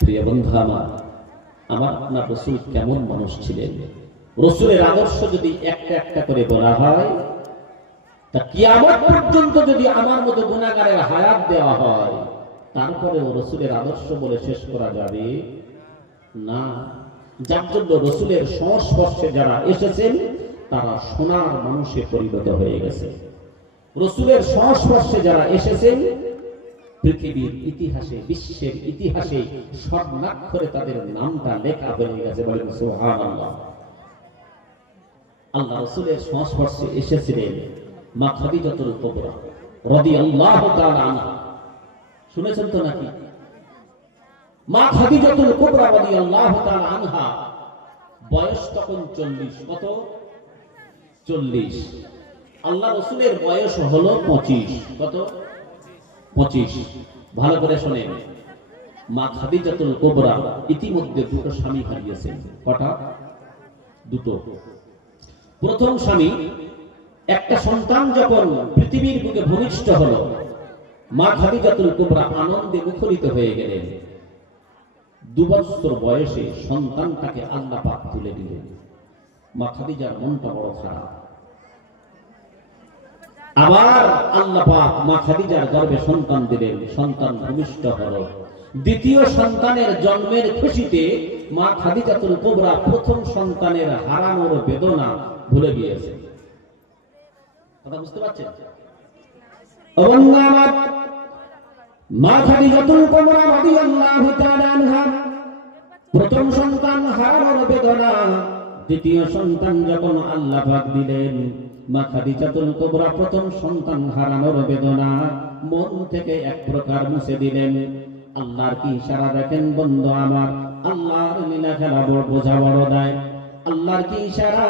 প্রিয় বন্ধু আমার আপনার রাসূল কেমন মানুষ ছিলেন? রাসূলের আদর্শ যদি একটা একটা করে বলা হয়, তা কিয়ামত পর্যন্ত যদি আমার মতো গুনাহগারের হায়াত দেওয়া হয়, তারপরেও রাসূলের আদর্শ বলে শেষ করা যাবে না। যার জন্য রাসূলের সংস্পর্শে যারা এসেছেন তারা সোনার মানুষে পরিণত হয়ে গেছে। রাসূলের সংস্পর্শে যারা এসেছেন পৃথিবীর ইতিহাসে, বিশ্বের ইতিহাসে স্বর্ণাক্ষরে তাদের নামটা লেখা হয়ে গেছে। বলেন সুবহানাল্লাহ। আল্লাহ রাসূলের সংস্পর্শে এসেছিলেন মা খাদিজাতুল কুবরা রাদিয়াল্লাহু তাআলা আনহা। শুনেছেন তো নাকি? মা খাদিজাতুল কুবরা রাদিয়াল্লাহু তাআলা আনহা বয়স তখন 40। কত? 40। আল্লাহ রাসূলের বয়স হলো 25। কত? 25। ভালো করে শুনেন, মা খাদিজাতুল কুবরা ইতিমধ্যে দুটো স্বামী হারিয়েছেন। কটা? দুটো। প্রথম স্বামী, একটা সন্তান যখন পৃথিবীর বুকে ভূমিষ্ঠ হলো, মা খাদিজাতুল কুবরা আনন্দে মুখরিত হয়ে গেলেন। 2 বছর বয়সে সন্তানটাকে আল্লাহ পাক তুলে দিলেন। মা খাদিজার মনটা বড় খারাপ। আবার আল্লাহ পাক মা খাদিজার গর্ভে সন্তান দিলেন, সন্তান ভূমিষ্ঠ হলো। দ্বিতীয় সন্তানের জন্মের খুশিতে মা খাদিজাতুল কুবরা প্রথম সন্তানের হারানোর বেদনা ভুলে গিয়েছে। কথা বুঝতে পারছেন? মা খাদিজাতুল কুবরা রাদিয়াল্লাহু তাআলা আনহা প্রথম সন্তান হারানোর বেদনা, দ্বিতীয় সন্তান যখন আল্লাহ পাক দিলেন, মা খাদিজাতুল কুবরা প্রথম সন্তান হারানোর বেদনা মন থেকে এক প্রকার মুছে দিলেন। আল্লাহর কি ইশারা দেখেন বন্ধু আমার, আল্লাহর লীলা খেলা বড় বোঝা বড় দেয়। আল্লাহর কি ইশারা,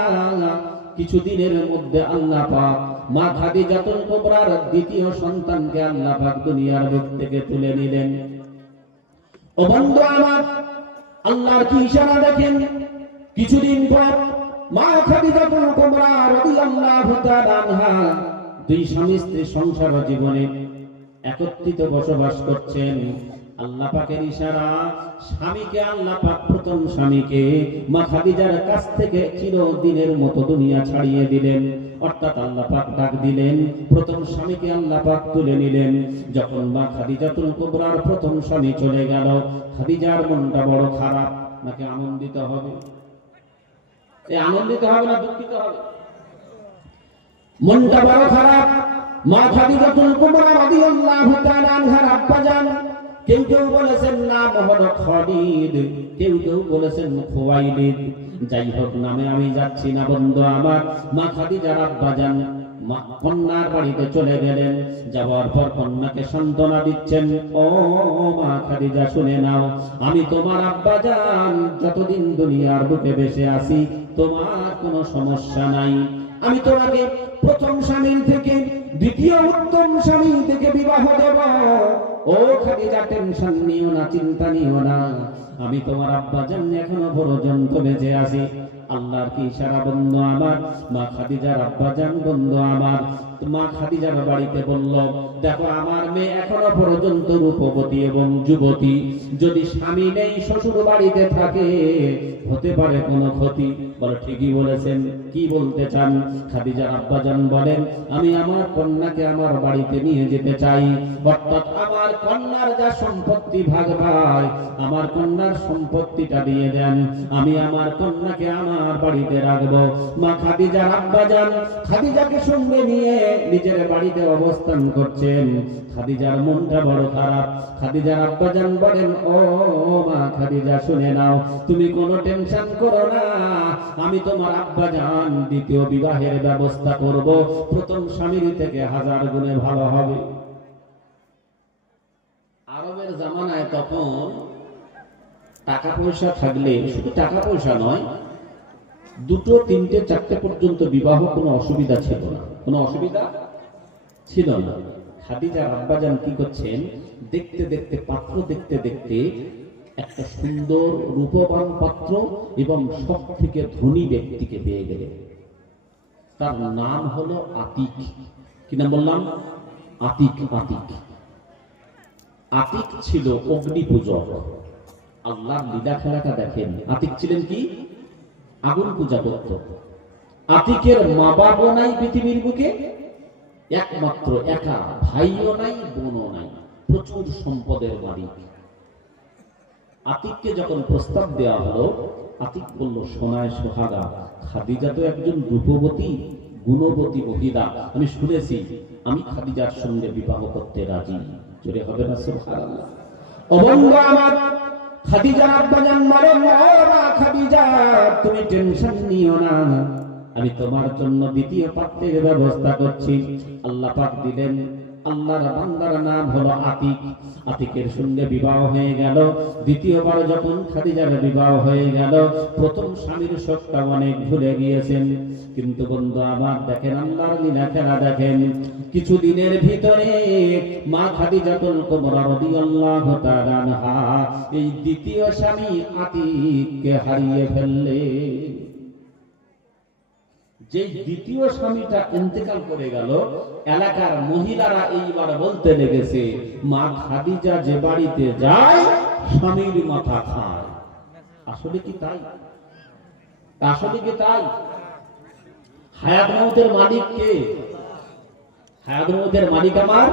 কিছুদিনের মধ্যে আল্লাহ পাক মা খাদিজাতুল কুবরার দ্বিতীয় সন্তানকে আল্লাহ পাক দুনিয়ার বুক থেকে তুলে নিলেন। ও বন্ধু আমার, আল্লাহর কি ইশারা দেখেন, কিছুদিন পর মা খাদিজাতুল কুবরা রাদিয়াল্লাহু তাআলা আনহা দুই স্বামী স্ত্রী সংসার জীবনে একত্রিত বসবাস করছেন। আল্লাহ পাকের ইশারা, স্বামীকে আল্লাহ পাক প্রথম স্বামীকে মা খাদিজার কাছ থেকে চিরদিনের মতো দুনিয়া ছাড়িয়ে দিলেন। অর্থাৎ আল্লাহ পাক ডাক দিলেন, প্রথম স্বামীকে আল্লাহ পাক তুলে নিলেন। যখন মা খাদিজাতুল কুবরার প্রথম স্বামী চলে গেল, খাদিজার মনটা বড় খারাপ। নাকি আনন্দিত হবে? আনন্দিত হবে না দুঃখিত হবে? মনটা বড় খারাপ। মা খাদিজাতুল কুবরা রাদিয়াল্লাহু তাআলা আনহার আব্বাজান, কেউ কেউ বলেছেন নাম হলো খালিদ, কেউ কেউ বলেছেন খুয়াইলিদ। যাই হোক, নামে আমি যাচ্ছি না বন্ধু আমার। মা খাদিজার আব্বাজান কন্যার বাড়িতে চলে গেলেন। যাওয়ার পর কন্যাকে সান্ত্বনা দিচ্ছেন, ও মা খাদিজা শুনে নাও, আমি তোমার আব্বাজান, যতদিন দুনিয়ার বুকে বেঁচে আছি তোমার কোনো সমস্যা নাই। আমি তোমাকে প্রথম স্বামী থেকে দ্বিতীয় উত্তম স্বামী থেকে বিবাহ দেব। ও খাদিজা, টেনশন নিও না, চিন্তা নিও না, আমি তোমার আব্বাজান এখনো পর্যন্ত বেঁচে আছি। আল্লাহর কি ইশারা বন্ধু আমার, মা খাদিজার আব্বাজান বন্ধু আমার মা খাদিজার বাড়িতে বলল, দেখো আমার মেয়ে এখনো পর্যন্ত রূপবতী এবং যুবতী, যদি স্বামী নেই শ্বশুর বাড়িতে থাকে হতে পারে কোনো ক্ষতি। বলে ঠিকই বলেছেন, কি বলতে চান? খাদিজার আব্বাজান বলেন, আমি আমার কন্যাকে আমার বাড়িতে নিয়ে যেতে চাই। অর্থাৎ আমার কন্যার যা সম্পত্তি ভাগ ভাই, আমার কন্যার সম্পত্তিটা দিয়ে দেন, আমি আমার কন্যাকে আমার বাড়িতে রাখবো। মা খাদিজার আব্বাজান খাদিজাকে সঙ্গে নিয়ে নিজের বাড়িতে অবস্থান করছেন। খাদিজার মনটা বড় খারাপ। খাদিজার আব্বাজান বলেন, ও মা খাদিজা শুনে নাও, তুমি কোনো টেনশন করো না, আমি তোমার আব্বাজান দ্বিতীয় বিবাহের ব্যবস্থা করব, প্রথম স্বামীর থেকে 1000 গুণে ভালো হবে। আরবের জামানায় তখন টাকা পয়সা থাকলে, শুধু টাকা পয়সা নয়, 2, 3, 4 পর্যন্ত বিবাহ কোনো অসুবিধা ছিল না, কোনো অসুবিধা ছিল না। খাদিজার আব্বাজান কি করছেন, দেখতে দেখতে পাত্র দেখতে দেখতে একটা সুন্দর রূপবান পাত্র এবং সব থেকে ধনী ব্যক্তিকে পেয়ে গেলেন। তার নাম হলো আতিক। কি নাম বললাম? আতিক। আতিক ছিল অগ্নি পূজক। আল্লাহর লীলা খেলাটা দেখেন। আতিক ছিলেন কি? আগুন পূজা করত। আতিকের মা বাবা নাই পৃথিবীর বুকে, একমাত্র একা, ভাইও নাই বোনও নাই, প্রচুর সম্পদের মালিক। আতিককে যখন প্রস্তাব দেওয়া হলো, আতিক বলল, সোনায় সোহাগা, খাদিজা তো একজন রূপবতী গুণবতী মহিলা, আমি শুনেছি, আমি খাদিজার সঙ্গে বিবাহ করতে রাজি। জোরে হবে না সুবহানাল্লাহ? অবঙ্গ আমার খাদিজার আব্বাজান বলেন, ওরা খাদিজা, তুমি টেনশন নিও না, আমি তোমার জন্য দ্বিতীয় পাত্রের ব্যবস্থা করছি। আল্লাহ পাক দিলেন, আল্লাহর বান্দার নাম হলো আতিক। আতিকের সঙ্গে বিবাহ হয়ে গেল। দ্বিতীয়বার যখন খাদিজার বিবাহ হয়ে গেল, প্রথম স্বামীর শোকটা অনেক ভুলে গিয়েছেন। কিন্তু বন্ধু আমার দেখেন, আল্লাহর লীলা খেলা দেখেন। কিছুদিনের ভিতরে মা খাদিজাতুল কুবরা রাদিয়াল্লাহু তাআলা আনহা এই দ্বিতীয় স্বামী আতিককে হারিয়ে ফেললেন। যে দ্বিতীয় স্বামীটা ইন্তেকাল করে গেল, এলাকার মহিলারা এইবার বলতে লেগেছে, মা খাদিজা যে বাড়িতে যায় স্বামীর মাথা খায়। আসলে কি তাই? আসলে কি তাই? হায়াত মউতের মালিক কে? হায়াত মউতের মালিক আমার।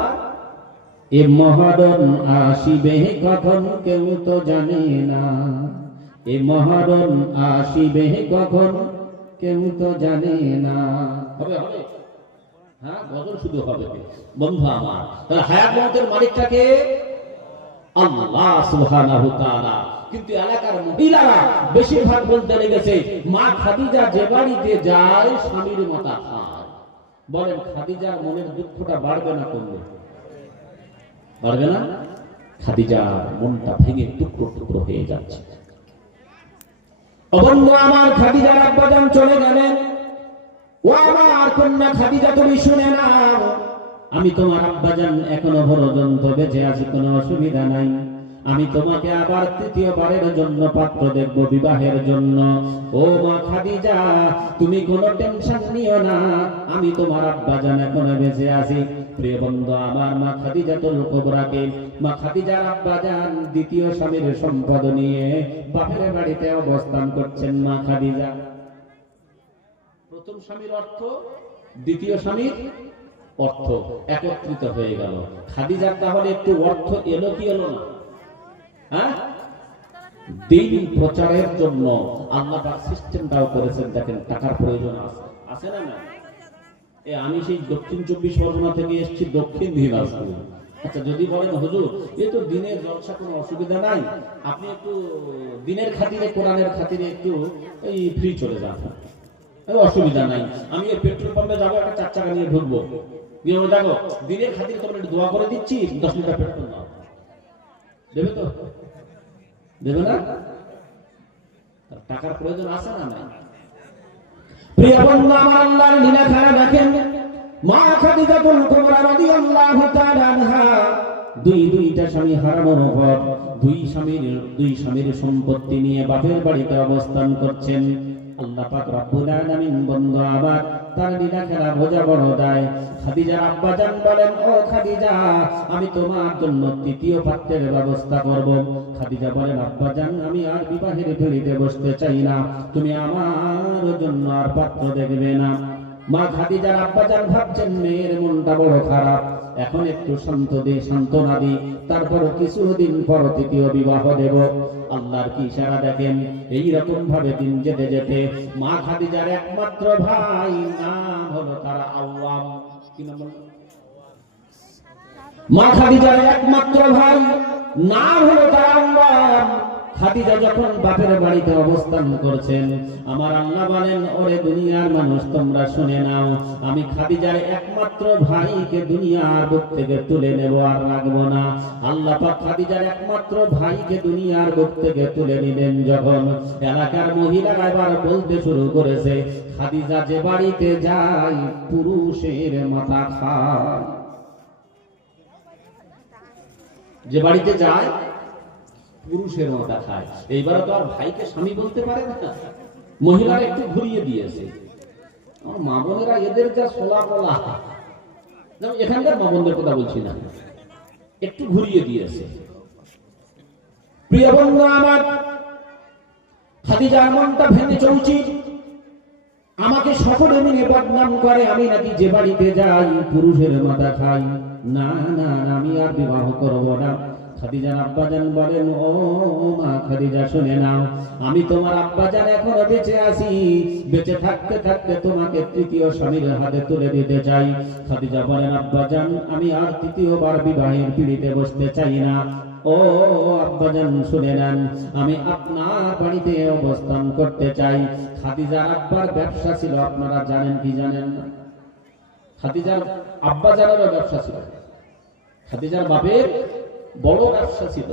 এ মহরণ আসিবে কখন কেউ তো জানে না, এ মহরণ আসিবে কখন কেউ তো জানে না। হবে হবে, হ্যাঁ, গজল শুধু হবে বন্ধু আমার। তাহলে হায়াত মউতের মালিকটাকে আল্লাহ সুবহানাহু তাআলা। কিন্তু এলাকার মহিলারা বেশিরভাগ বলতে লেগেছে, মা খাদিজা যে বাড়িতে যায় স্বামীর মাথা খায়। বলেন, খাদিজার মনের দুঃখটা বাড়বে না কমবে? বাড়বে না? খাদিজার মনটা ভেঙে টুকরো টুকরো হয়ে যাচ্ছে। বন্ধু আমার, খাদিজার আব্বাজান চলে গেলেন। ও আমার কন্যা খাদিজা, তুমি শুনে নাও, আমি তোমার আব্বাজান এখনো পর্যন্ত বেঁচে আছি, কোনো অসুবিধা নাই। আমি তোমাকে আবার তৃতীয়বারের জন্য পাত্র দেখব বিবাহের জন্য। ও মা খাদিজা, তুমি কোনো টেনশন নিও না, আমি তোমার আব্বাজান এখনো বেঁচে আছি। প্রিয় বন্ধু আমার, মা খাদিজাতুল কুবরাকে, মা খাদিজার আব্বাজান দ্বিতীয় স্বামীর সম্পদ নিয়ে বাপের বাড়িতে অবস্থান করছেন। মা খাদিজা প্রথম স্বামীর অর্থ, দ্বিতীয় স্বামীর অর্থ একত্রিত হয়ে গেল। খাদিজার তাহলে একটু অর্থ এলো কি এলো না? হ্যাঁ, দিন প্রচারের জন্য আল্লাহ পাক সিস্টেমটাও করেছেন। দেখেন, টাকার প্রয়োজন আছে, আছে না? না, আমি সেই দক্ষিণ 24 পরগনা থেকে এসেছি, দক্ষিণ দিনাজপুর। আচ্ছা, যদি বলেন হুজুর এ তো দিনের ব্যবসা, কোনো অসুবিধা নাই, আপনি একটু দিনের খাতিরে, কোরআনের খাতিরে একটু এই ফ্রি চলে যান, অসুবিধা নাই। আমি এই পেট্রোল পাম্পে যাবো, একটা 4 চাকা নিয়ে ঢুকবো, দেখো দিনের খাতিরে তোমার একটু দোয়া করে দিচ্ছি, 10 লিটার পেট্রোল নাও। দেবে তো? দেবে না? টাকার প্রয়োজন আছে না? নাই। প্রিয় বন্ধু আমার, আল্লাহর লীলা খেলা দেখেন। মা খাদিজাতুল কুবরা রাদিয়াল্লাহু তাআলা আনহা দুইটা স্বামী হারানোর পর দুই স্বামীর সম্পত্তি নিয়ে বাপের বাড়িতে অবস্থান করছেন। আল্লাহ পাক রব্বুল আলামিন বন্ধু আবার তার লীলা খেলা বোঝা বড় দায়। খাদিজার আব্বাজান বলেন, ও খাদিজা, আমি তোমার জন্য তৃতীয় পাত্রের ব্যবস্থা করব। খাদিজা বলেন, আব্বাজান, আমি আর বিবাহের পিঁড়িতে বসতে চাই না, তুমি আমার জন্য আর পাত্র দেখবে না। মা খাদিজার আব্বাজান ভাবছেন, মেয়ের মনটা বড় খারাপ, এখন একটু সান্ত্বনা দিই, তারপর কিছুদিন পর তৃতীয় বিবাহ দেব। আল্লাহর কি ইশারা দেখেন। এইরকম ভাবে দিন যেতে যেতে মা খাদিজার একমাত্র ভাই, নাম হলো তার আওয়াম। কি নাম? মা খাদিজার একমাত্র ভাই, নাম হলো তার আওয়াম। খাদিজা যখন বাপের বাড়িতে অবস্থান করছেন, আমার আল্লাহ বলেন, ওরে দুনিয়ার মানুষ, তোমরা শুনে নাও, আমি খাদিজার একমাত্র ভাইকে দুনিয়ার বুক থেকে তুলে নেব, আর রাখবো না। আল্লাহ পাক খাদিজার একমাত্র ভাইকে দুনিয়ার বুক থেকে তুলে নিলেন যখন, এলাকার মহিলারা এবার বলতে শুরু করেছে, খাদিজা যে বাড়িতে যায় পুরুষের মাথা খায়। যে বাড়িতে যায় পুরুষের মাথা খায়। এইবার তো আর ভাইকে স্বামী বলতে পারে না, মহিলারা একটু ঘুরিয়ে দিয়েছে। মা বোনেরা এদের যা সোলা বলা, এখানকার মা বোনদের কথা বলছি না, একটু ঘুরিয়ে দিয়েছে। প্রিয় বন্ধু আমার, খাদিজার মনটা ভেঙে চলছে। আমাকে সকলে মিলে বদনাম করে আমি নাকি যে বাড়িতে যাই পুরুষের মাথা খাই। না না, আমি আর বিবাহ করব না। খাদিজার আব্বাজান বলেন, ও মা খাদিজা শুনে নাও, আমি তোমার আব্বাজান এখনো বেঁচে আছি, বেঁচে থাকতে থাকতে তোমাকে তৃতীয় স্বামীর হাতে তুলে দিতে চাই। খাদিজা বলেন, আব্বাজান আমি আর তৃতীয়বার বিবাহের পিড়িতে বসতে চাই না। ও আব্বাজান শুনে নেন, আমি আপনার বাড়িতে অবস্থান করতে চাই। খাদিজার আব্বার ব্যবসা ছিল, আপনারা জানেন কি জানেন না? খাদিজার আব্বাজানেরও ব্যবসা ছিল, খাদিজার বাপের বড় ব্যবসা ছিল।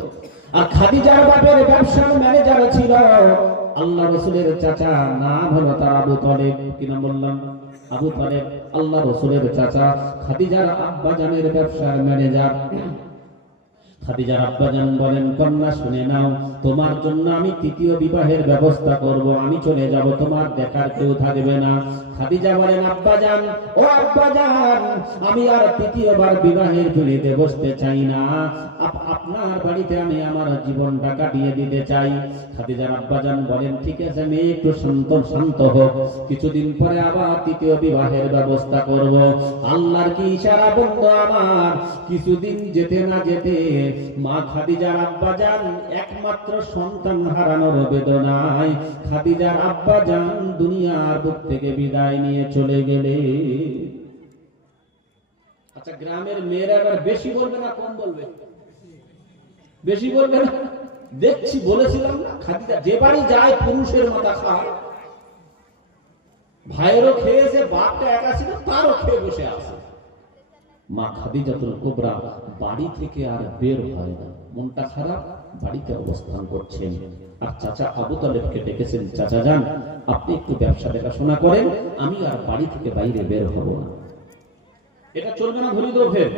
আর খাদিজার বাপের ব্যবসার ম্যানেজার ছিল আল্লাহ রাসূলের চাচা, নাম হলো তার আবু তালেব। কি নাম বললাম? আবু তালেব, আল্লাহ রাসূলের চাচা, খাদিজার আব্বাজানের ব্যবসার ম্যানেজার। খাদিজার আব্বাজান বলেন, কন্যা শুনে নাও, তোমার জন্য আমি তৃতীয় বিবাহের ব্যবস্থা করব, আমি চলে যাব, তোমার দেখার কেউ থাকবে না। খাদিজা বলেন, আব্বাজান, ও আব্বাজান, আমি আর তৃতীয়বার বিবাহের পিড়িতে বসতে চাই না, আপনার বাড়িতে আমি আমার জীবনটা কাটিয়ে দিতে চাই। খাদিজার আব্বাজান বলেন, ঠিক আছে মেয়ে, একটু শান্ত হোক, কিছুদিন পরে আবার তৃতীয় বিবাহের ব্যবস্থা করব। আল্লাহর কি ইশারা বন্ধু আমার, কিছুদিন যেতে না যেতে মা খাদিজার আব্বাজান একমাত্র সন্তান হারানোর বেদনায় খাদিজার আব্বাজান দুনিয়ার বুক থেকে বিদায় নিয়ে চলে গেলে। আচ্ছা, গ্রামের মেয়েরা এবার বেশি বলবে না কম বলবে? বেশি বলবে না? দেখছি, বলেছিলাম না, খাদিজা যে বাড়ি যায় পুরুষের মাথা খায়। ভাইয়েরও খেয়েছে, বাপটা একা ছিল, তারও খেয়ে বসে আছে। মা খাদিজাতুল কুবরা বাড়ি থেকে আর বের হয় না, মনটা খারাপ, বাড়িতে অবস্থান করছেন। আর চাচা আবু তালেবকে ডেকেছেন, চাচা যান, আপনি একটু ব্যবসা দেখাশোনা করেন, আমি আর বাড়ি থেকে বাইরে বের হব না। এটা চলবে না? ধরি তো ফের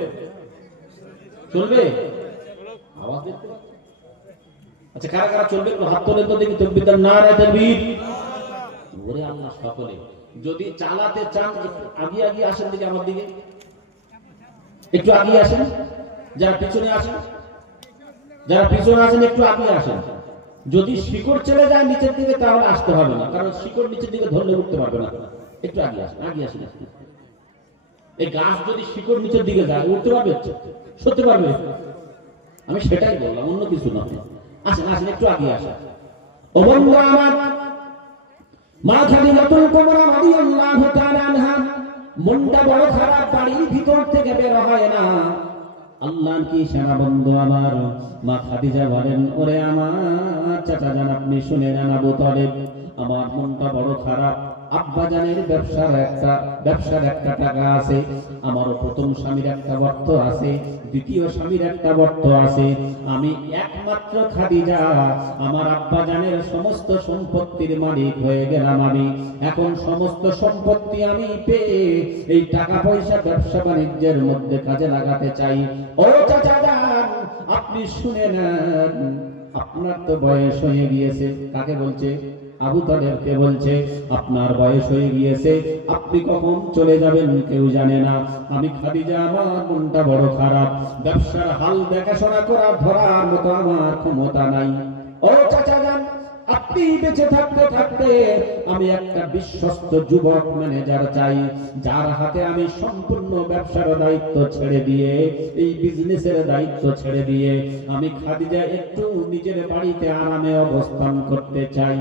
চলবে? আওয়াজ দেখতে? আচ্ছা, কারা কারা চলবে একটু হাত তোলেন তো দেখি। তাকবীর, নারায়ে তাকবীর। ওরে আল্লাহ, সকলে যদি চালাতে চান আগে আগে আসেন, দিকে আমার দিকে একটু আগে আসেন, যারা পিছনে আসেন, যারা পিছনে আছেন একটু আগে আসেন। যদি শিকড় চলে যায় নিচের দিকে তাহলে আসতে হবে না, কারণ শিকড় নিচের দিকে ধরলে উঠতে পারবে না। একটু আগে আসেন, আগে আসেন। এই গাছ যদি শিকড় নিচের দিকে যায় উঠতে পারবে? সত্যি পারবে? আমি সেটাই বললাম, অন্য কিছু না। আসেন আসেন, একটু আগে আসেন। ও বন্ধু আমার, মা খাদিজাতুল কুবরা রাদিয়াল্লাহু তাআলা আনহা মনটা বড় খারাপ, বাড়ির ভিতর থেকে বের হয় না। আল্লাহর কি ইশারা বন্ধু আমার, মা খাদিজা বলেন, ওরে আমার চাচা জান, আপনি শুনে নেন আবু তালেব, আমার মনটা বড় খারাপ। আব্বাজানের ব্যবসার একটা টাকা আছে, আমারও প্রথম স্বামীর একটা অর্থ আছে, দ্বিতীয় স্বামীর একটা অর্থ আছে। আমি একমাত্র খাদিজা, আমার আব্বাজানের সমস্ত সম্পত্তির মালিক হয়ে গেলাম আমি। এখন সমস্ত সম্পত্তি আমি পেয়ে এই টাকা পয়সা ব্যবসা বাণিজ্যের মধ্যে কাজে লাগাতে চাই। ও চাচা যান, আপনি শুনে নেন, আপনার তো বয়স হয়ে গিয়েছে। কাকে বলছে? আবু তালেবকে বলছে, আপনার বয়স হয়ে গিয়েছে, আপনি কখন চলে যাবেন কেউ জানে না। আমি খাদিজা, আমার মনটা বড় খারাপ, ব্যবসার হাল দেখাশোনা করা ধরার মতো আমার ক্ষমতা নাই। ও চাচা যান, আপনি বেঁচে থাকতে থাকতে আমি একটা বিশ্বস্ত যুবক ম্যানেজার চাই, যার হাতে আমি সম্পূর্ণ ব্যবসার দায়িত্ব ছেড়ে দিয়ে, এই বিজনেসের দায়িত্ব ছেড়ে দিয়ে আমি খাদিজা একটু নিজের বাড়িতে আরামে অবস্থান করতে চাই।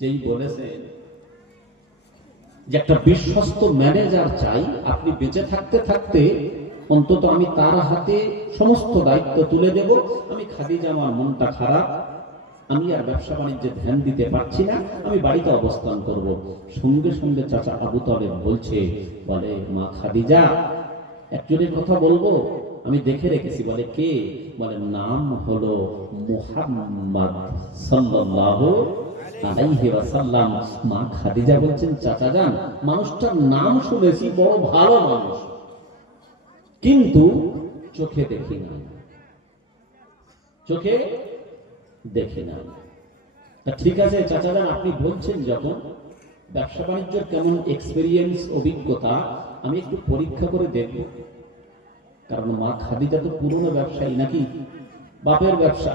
যেই বলেছেন যে একটা বিশ্বস্ত ম্যানেজার চাই, আপনি বেঁচে থাকতে থাকতে অন্তত আমি তার হাতে সমস্ত দায়িত্ব তুলে দেব। আমি খাদিজা, আমার মনটা খারাপ, আমি আর ব্যবসা বাণিজ্যে ধ্যান দিতে পারছি না, আমি বাড়িতে অবস্থান করব। সঙ্গে সঙ্গে চাচা আবু তালেব বলছে, বলে মা খাদিজা, একজনের কথা বলবো, আমি দেখে রেখেছি। বলে কে? বলে নাম হলো মুহাম্মদ সাল্লাল্লাহু আলাইহি ওয়াসাল্লাম। মা খাদিজা বলছেন, চাচা যান, মানুষটার নাম শুনেছি, বড় ভালো মানুষ, কিন্তু চোখে দেখি না, চোখে দেখি না। ঠিক আছে চাচা যান, আপনি বলছেন যখন, ব্যবসা বাণিজ্যের কেমন এক্সপেরিয়েন্স, অভিজ্ঞতা, আমি একটু পরীক্ষা করে দেখব। কারণ মা খাদিজা তো পুরনো ব্যবসায়ী নাকি, বাপের ব্যবসা,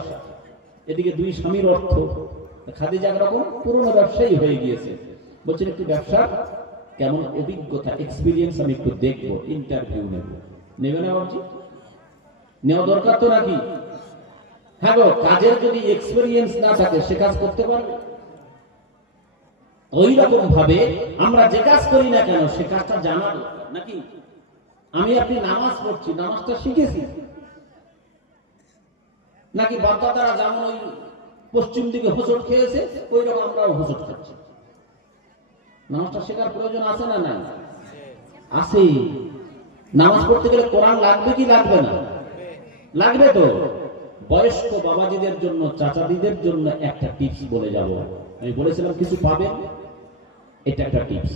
এদিকে দুই স্বামীর অর্থ। খাদিজা একরকম পুরনো ব্যবসায়ী হয়ে গিয়েছে, বলছেন একটু ব্যবসা কেমন অভিজ্ঞতা এক্সপিরিয়েন্স আমি একটু দেখবো, ইন্টারভিউ নেব। নেবে না বাবজি? নেওয়া দরকার তো নাকি? হ্যাঁ গো, কাজের যদি এক্সপিরিয়েন্স না থাকে সে কাজ করতে পারবে? ওই রকম ভাবে আমরা যে কাজ করি না কেন সে কাজটা জানা দরকার নাকি? আমি আপনি নামাজ পড়ছি, নামাজটা শিখেছি নাকি? বাপদাদারা যেমন ওই পশ্চিম দিকে হোঁচট খেয়েছে ওই রকম আমরাও হোঁচট খাচ্ছি। নামাজটা শেখার প্রয়োজন আছে না নাই? আছে। নামাজ পড়তে গেলে কোরআন লাগবে কি লাগবে না? লাগবে তো। বয়স্ক বাবাজিদের জন্য, চাচাদিদের জন্য একটা টিপস বলে যাব। আমি বলেছিলাম কিছু পাবেন, এটা একটা টিপস।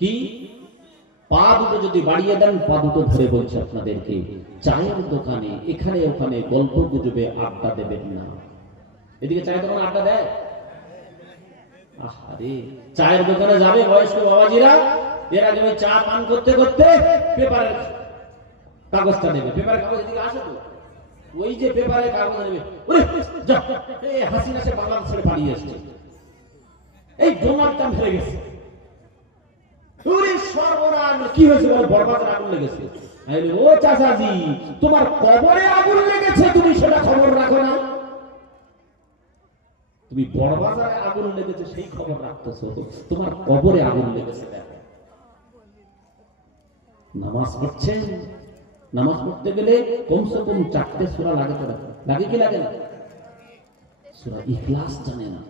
কি? পা দুটো যদি বাড়িয়ে দেন, পা দুটো ধরে বলছে আপনাদেরকে, চায়ের দোকানে এখানে ওখানে গল্প গুজবে আড্ডা দেবেন না। এদিকে চায়ের দোকানে আড্ডা দেয়? আরে চায়ের দোকানে যাবে বয়স্ক বাবাজিরা, এর আগে ওই চা পান করতে করতে পেপারের কাগজটা নেবে। পেপারের কাগজ এদিকে আসে তো, ওই যে পেপারের কাগজ নেবে, হাসিনা সে বাংলাদেশ ছেড়ে পালিয়ে এসছে, এই ডোনাল্ড ট্রাম্প হেরে গেছে, কি হয়েছে? বরবাদের আগুন লেগেছে। ও চাচাজি, তোমার কবরে আগুন লেগেছে, তুমি সেটা খবর রাখো না? তুমি বড়বাজারে আগুন লেগেছে সেই খবর রাখতেছো, তোমার কবরে আগুন লেগেছে দেখো। নামাজ পড়ছেন, নামাজ পড়তে গেলে কমসে কম 4টে সূরা লাগে তো, লাগে কি লাগে না? সূরা ইখলাস জানে না,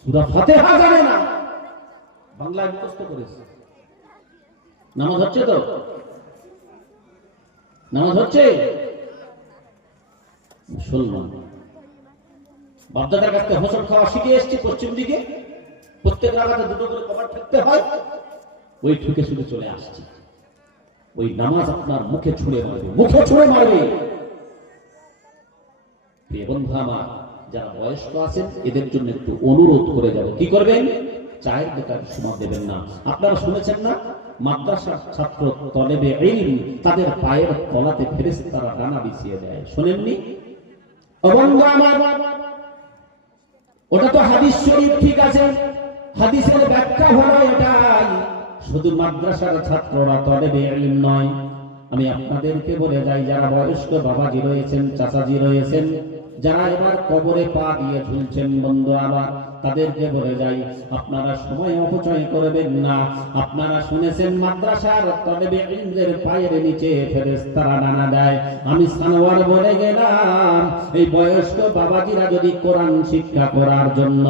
সূরা ফাতিহা জানে না, বাংলায় মুখস্থ করেছে। নামাজ হচ্ছে তো? নামাজ হচ্ছে? মুসলমান বাপদাদার কাছ থেকে হোসন খাওয়া শিখে এসছি পশ্চিম দিকে, প্রত্যেক রাগাতে দুটো করে কভার ঠেকতে হয়, ওই ঠুকে শুনে চলে আসছি। ওই নামাজ আপনার মুখে ছুঁড়ে মারবে, মুখে ছুঁড়ে মারবে। প্রিয় বন্ধু আমার, যারা বয়স্ক আছেন এদের জন্য একটু অনুরোধ করে যাব, কি করবেন? চায়ের দোকান সময় দেবেন না। আপনারা শুনেছেন না, মাদ্রাসার ছাত্র তলেবে ইলম তাদের পায়ের তলাতে ফেরেশতারা ডানা বিছিয়ে দেয়, শোনেননি? বন্ধু আমার, ওটা তো হাদিস শরীফ, ঠিক আছে, হাদিসের ব্যাখ্যা হলো এটাই। শুধু মাদ্রাসার ছাত্ররা তলেবে ইলম নয়, আমি আপনাদেরকে বলে যাই, যারা বয়স্ক বাবাজি রয়েছেন, চাচাজি রয়েছেন, যারা এবার কবরে পা দিয়ে ঝুলছেন, বন্ধু আমার, তাদেরকে বলে যাই, আপনারা সময় অপচয় করবেন না। আপনারা শুনেছেন মাদ্রাসার তলেবে ইলমের পায়ের নিচে ফেরেশতারা ডানা দেয়। আমি সানোয়ার বলে গেলাম, এই বয়স্ক বাবাজিরা যদি কোরআন শিক্ষা করার জন্য,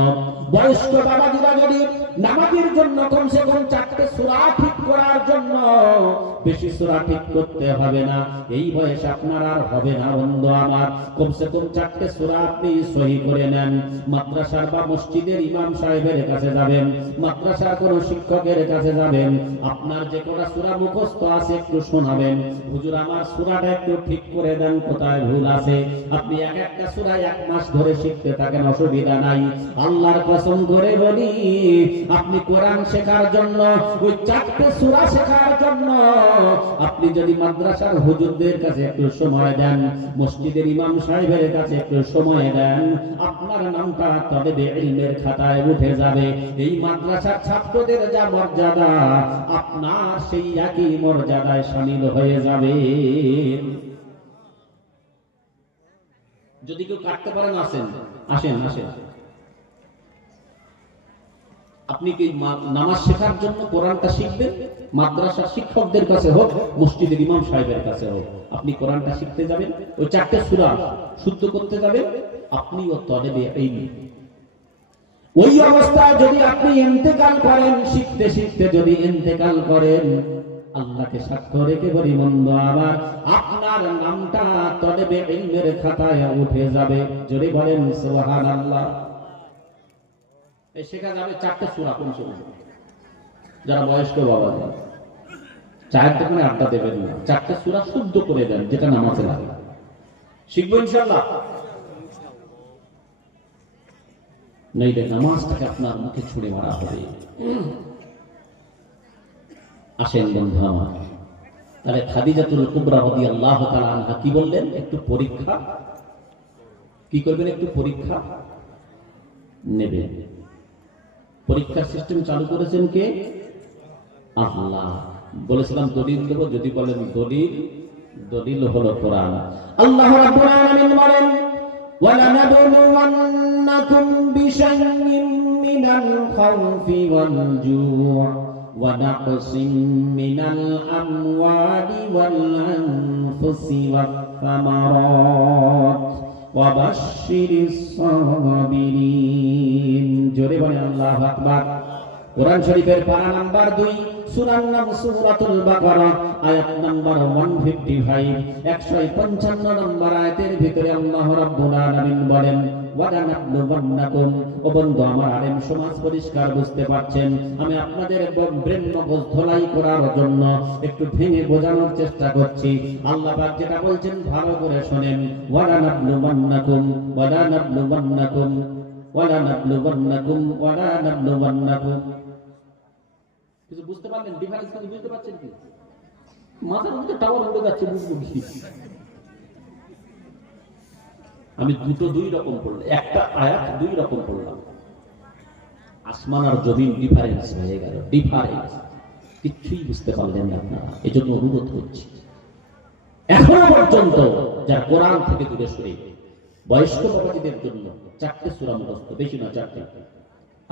বয়স্ক বাবাজিরা যদি নামাজের জন্য কমসে কম 4টে সূরা ঠিক করার জন্য, বেশি সূরা ঠিক করতে হবে না, এই বয়স আপনার আর হবে না বন্ধু আমার, কমসে কম 4টে সূরা আপনি সহি করে নেন। মাদ্রাসার বা মসজিদের ইমাম সাহেবের কাছে যাবেন, মাদ্রাসার কোন শিক্ষকের কাছে যাবেন, আপনার যে কটা সূরা মুখস্থ আছে একটু শোনাবেন, হুজুর আমার সূরাটা একটু ঠিক করে দেন, কোথায় ভুল আছে। আপনি এক একটা সূরা 1 মাস ধরে শিখতে থাকেন, অসুবিধা নাই। আল্লাহর কসম করে বলি, আপনি কোরআন শেখার জন্য, ওই 4টে সূরা শেখার জন্য আপনি যদি মাদ্রাসার হুজুরদের কাছে একটু সময় দেন, মসজিদের ইমাম সাহেবের কাছে একটু সময় দেন, আপনার নামটা তলেবে ইলমের খাতায় উঠে যাবে। এই মাদ্রাসার ছাত্রদের যা মর্যাদা, আপনার সেই একই মর্যাদায় শামিল হয়ে যাবে। যদি কেউ কাটতে পারেন আসেন, আসেন আসেন। আপনি কি নামাজ শেখার জন্য কোরআনটা শিখবেন, মাদ্রাসার শিক্ষকদের কাছে হোক, মসজিদের ইমাম সাহেবের কাছে হোক, আপনি কোরআনটা শিখতে যাবেন, ওই 4টে সূরা শুদ্ধ করতে যাবেন, আপনিও তলেবে ইলম। ওই অবস্থায় যদি আপনি ইন্তেকাল করেন, শিখতে শিখতে যদি ইন্তেকাল করেন, আল্লাহকে সাক্ষ্য রেখে বলি বন্ধু আমার, আপনার নামটা তলেবে ইলমের খাতায় উঠে যাবে। জোরে বলেন সুবহানাল্লাহ। শেখা যাবে 4টে সূরা কোন সময়। যারা বয়স্ক বাবা, চায়ের দোকানে আড্ডা দেবেন না, 4টে সূরা শুদ্ধ করে দেন, যেটা নামাজে লাগে। শিখবো ইনশাআল্লাহ। নইলে নামাজটাকে আপনার মুখে ছুঁড়ে মারা হবে। আসেন বন্ধু আমার, তাহলে খাদিজাতুল কুবরা রাদিয়াল্লাহু তাআলা আনহা কি বললেন? একটু পরীক্ষা কি করবেন? একটু পরীক্ষা নেবেন। পরীক্ষার সিস্টেম চালু করেছেন কে? আল্লাহ। বলেছিলাম দলিল দেব, যদি বলেন দলিল, দলিল হলো কোরআন। আল্লাহ রাব্বুল আলামিন বলেন وَلَنَبْلُوَنَّكُمْ بِشَيْءٍ مِّنَ الْخَوْفِ وَالْجُوعِ وَنَقْصٍ مِّنَ الْأَمْوَالِ وَالْأَنفُسِ وَالثَّمَرَاتِ وَبَشِّرِ الصَّابِرِينَ। জোরে বলেন আল্লাহু আকবার। কোরআন শরীফের পারা নাম্বার 2, সূরার নাম সূরাতুল বাকারা, আয়াত নাম্বার 155, 155 নম্বর আয়াতের ভিতরে আল্লাহ রাব্বুল আলামিন বলেন ওয়ালানাবলুওয়ান্নাকুম। ও বন্ধু আমার, আলেম সমাজ পরিষ্কার বুঝতে পারছেন, আমি আপনাদের ব্রেন মগজ ধোলাই করার জন্য একটু ভেঙে বোঝানোর চেষ্টা করছি। আল্লাহ পাক যেটা বলছেন ভালো করে শুনেন, ওয়ালানাবলুওয়ান্নাকুম ওয়ালানাবলুওয়ান্নাকুম ওয়ালানাবলুওয়ান্নাকুম ওয়ালানাবলুওয়ান্নাকুম। কিছু বুঝতে পারলেন? ডিফারেন্স কিছু বুঝতে পারছেন কি? মাথার মধ্যে টাওয়ার উড়ে যাচ্ছে, বুঝবো কি? আমি দুই রকম পড়লাম, একটা আয়াত 2 রকম পড়লাম। আসমান আর জমিন ডিফারেন্স হয়ে গেল, ডিফারেন্স। কিছুই বুঝতে পারলেন না আপনারা। এজন্য অনুরোধ করছি, এখনো পর্যন্ত যারা কোরআন থেকে দূরে সরে, বয়স্ক বাবাজিদের জন্য 4টে সূরা মুখস্থ, বেশি না 4টে।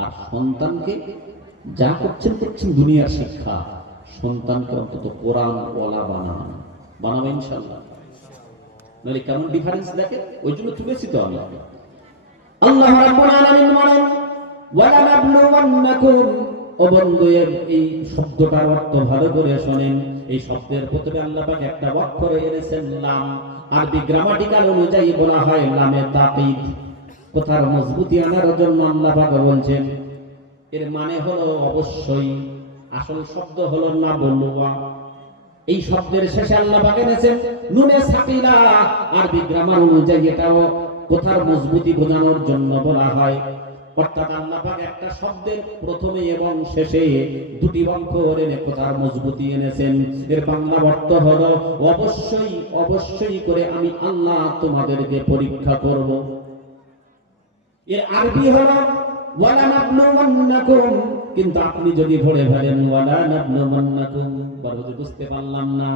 আর সন্তানকে যা করছেন দুনিয়ার শিক্ষা, সন্তানকে অন্তত কোরআন ওয়ালা বানাবো ইনশাআল্লাহ। নাহলে কেমন ডিফারেন্স দেখেন, ওই জন্য তুলেছি তো আমি। আল্লাহ রাব্বুল আলামিন বলেন ওয়ালানাবলুওয়ান্নাকুম। ও বন্ধু, এই শব্দটার অর্থ ভালো করে শোনেন। এই শব্দের প্রথমে আল্লাহ পাক একটা অক্ষর এনেছেন লাম। আরবি গ্রামাটিক্যাল অনুযায়ী বলা হয় লামে তাকিদ। কথার মজবুতি আনার জন্য আল্লাহ পাক বলছেন এর মানে হলো অবশ্যই। আসল শব্দ হলো না বলুয়া। এই শব্দের শেষে আল্লাহ পাক এনেছেন নুনে সাকিলা। আরবি গ্রামার অনুযায়ী এটাও কথার মজবুতি বোঝানোর জন্য বলা হয়। অর্থাৎ আল্লাহ পাক একটা শব্দের প্রথমে এবং শেষে 2টি অক্ষর এনে কথার মজবুতি এনেছেন। এর বাংলা অর্থ হলো অবশ্যই, অবশ্যই করে আমি আল্লাহ তোমাদেরকে পরীক্ষা করব। এর আরবি হলো ওয়ালানাবলুওয়ান্নাকুম। কিন্তু আপনি যদি ভরে ফেলেন ওয়ালানাবলুওয়ান্নাকুম, বড় বুঝতে পারলাম না।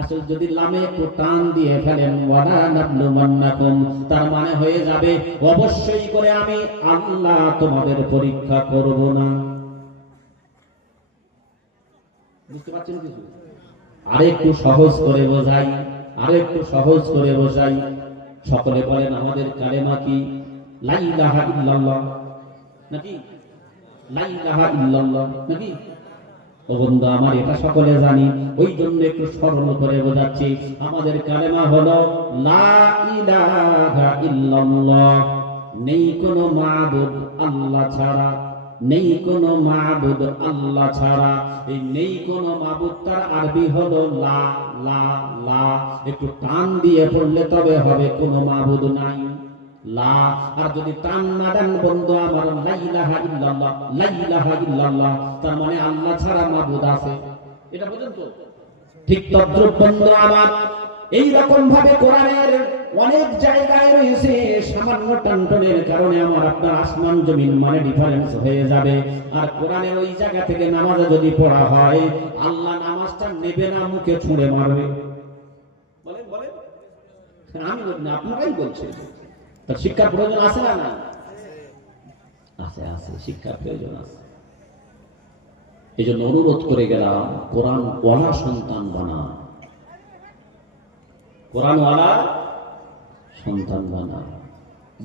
আসল যদি লামে একটু টান দিয়ে ফেলেন ওয়ালানাবলুওয়ান্নাকুম, তার মানে হয়ে যাবে অবশ্যই করে আমি আল্লাহ তোমাদের পরীক্ষা করব না। বুঝতে পারছেন কিছু? আরেকটু সহজ করে বোঝাই, আরেকটু সহজ করে বোঝাই। সকলে বলেন আমাদের কালেমা কি? লা ইলাহা ইল্লাল্লাহ নাকি? লা ইলাহা ইল্লাল্লাহ নাকি? ও বন্ধু আমার, এটা সকলে জানি, ওই জন্য একটু সরল করে বোঝাচ্ছি। আমাদের কালেমা হলো লা ইলাহা ইল্লাল্লাহ। নেই কোনো মাবুদ আল্লাহ ছাড়া, নেই কোনো মাবুদ আল্লাহ ছাড়া। এই নেই কোনো মাবুদ তার আরবি হলো লা লা লা। একটু টান দিয়ে পড়লে তবে হবে কোনো মাবুদ নাই লা। আর যদি টান না দেন বন্ধু আমার, লা ইলাহা ইল্লাল্লাহ, লা ইলাহা ইল্লাল্লাহ, তার মানে আল্লাহ ছাড়া মাবুদ আছে। এটা বুঝেন তো? ঠিক তদ্রুপ বন্ধু আমার, এই রকম ভাবে কোরআনের অনেক জায়গায় রয়েছে সামান্য টানটনের কারণে আমার আপনার আসমান জমিন মানে ডিফারেন্স হয়ে যাবে। আর কোরআনের ওই জায়গা থেকে নামাজে যদি পড়া হয়, আল্লাহ নামাজটা নেবে না, মুখে ছুঁড়ে মারবে। বলেন বলেন, আমি বলি না, আপনারাই বলছেন। তার শিক্ষার প্রয়োজন আছে না? না আছে, আছে, শিক্ষার প্রয়োজন আছে। এই জন্য অনুরোধ করে গেলাম, কোরআন ওয়ালা সন্তান বানা, কোরআন ওয়ালা সন্তান বানা।